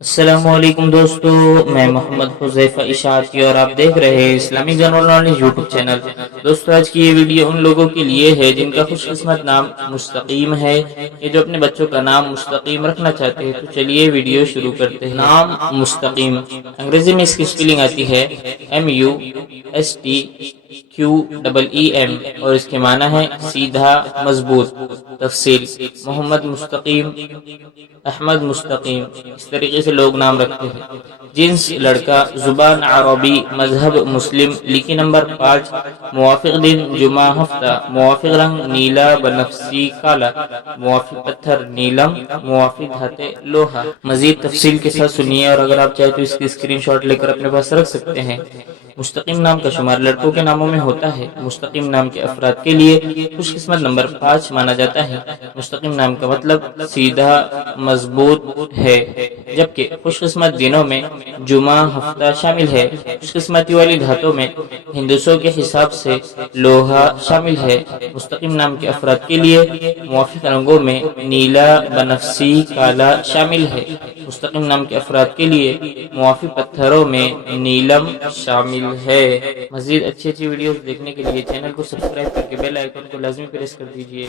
السلام علیکم دوستو، میں محمد حذیفہ اشاعتی اور آپ دیکھ رہے ہیں Islamic general knowledge YouTube channel. دوستو آج کی یہ ویڈیو ان لوگوں کے لیے ہے جن کا خوش قسمت نام مستقیم ہے یا جو اپنے بچوں کا نام مستقیم رکھنا چاہتے ہیں۔ تو چلیے ویڈیو شروع کرتے ہیں۔ نام مستقیم، انگریزی میں اس کی سپیلنگ آتی ہے MUSTQEEM اور اس کے معنی ہے سیدھا مضبوط۔ تفصیل: محمد مستقیم، احمد مستقیم، اس طریقے سے لوگ نام رکھتے ہیں۔ جنس لڑکا، زبان عربی، مذہب مسلم، لکی نمبر 5، موافق دن جمعہ ہفتہ، موافق رنگ نیلا بنفسجی کالا، موافق پتھر نیلم، موافق دھاتیں لوہا۔ مزید تفصیل کے ساتھ سنیے اور اگر آپ چاہیں تو اس کی اسکرین شاٹ لے کر اپنے پاس رکھ سکتے ہیں۔ مستقیم نام کا شمار لڑکوں کے ناموں میں ہوتا ہے۔ مستقیم نام کے افراد کے لیے خوش قسمت نمبر 5 مانا جاتا ہے۔ مستقیم نام کا مطلب سیدھا مضبوط ہے، جبکہ خوش قسمت دنوں میں جمعہ ہفتہ شامل ہے۔ خوش قسمتی والی دھاتوں میں ہندسوں کے حساب سے لوہا شامل ہے۔ مستقیم نام کے افراد کے لیے موافق رنگوں میں نیلا بنفسجی کالا شامل ہے۔ مستقیم نام کے افراد کے لیے موافق پتھروں میں نیلم شامل ہے۔ مزید اچھی ویڈیوز دیکھنے کے لیے چینل کو سبسکرائب کر کے بیل آئیکن کو لازمی پریس کر دیجیے۔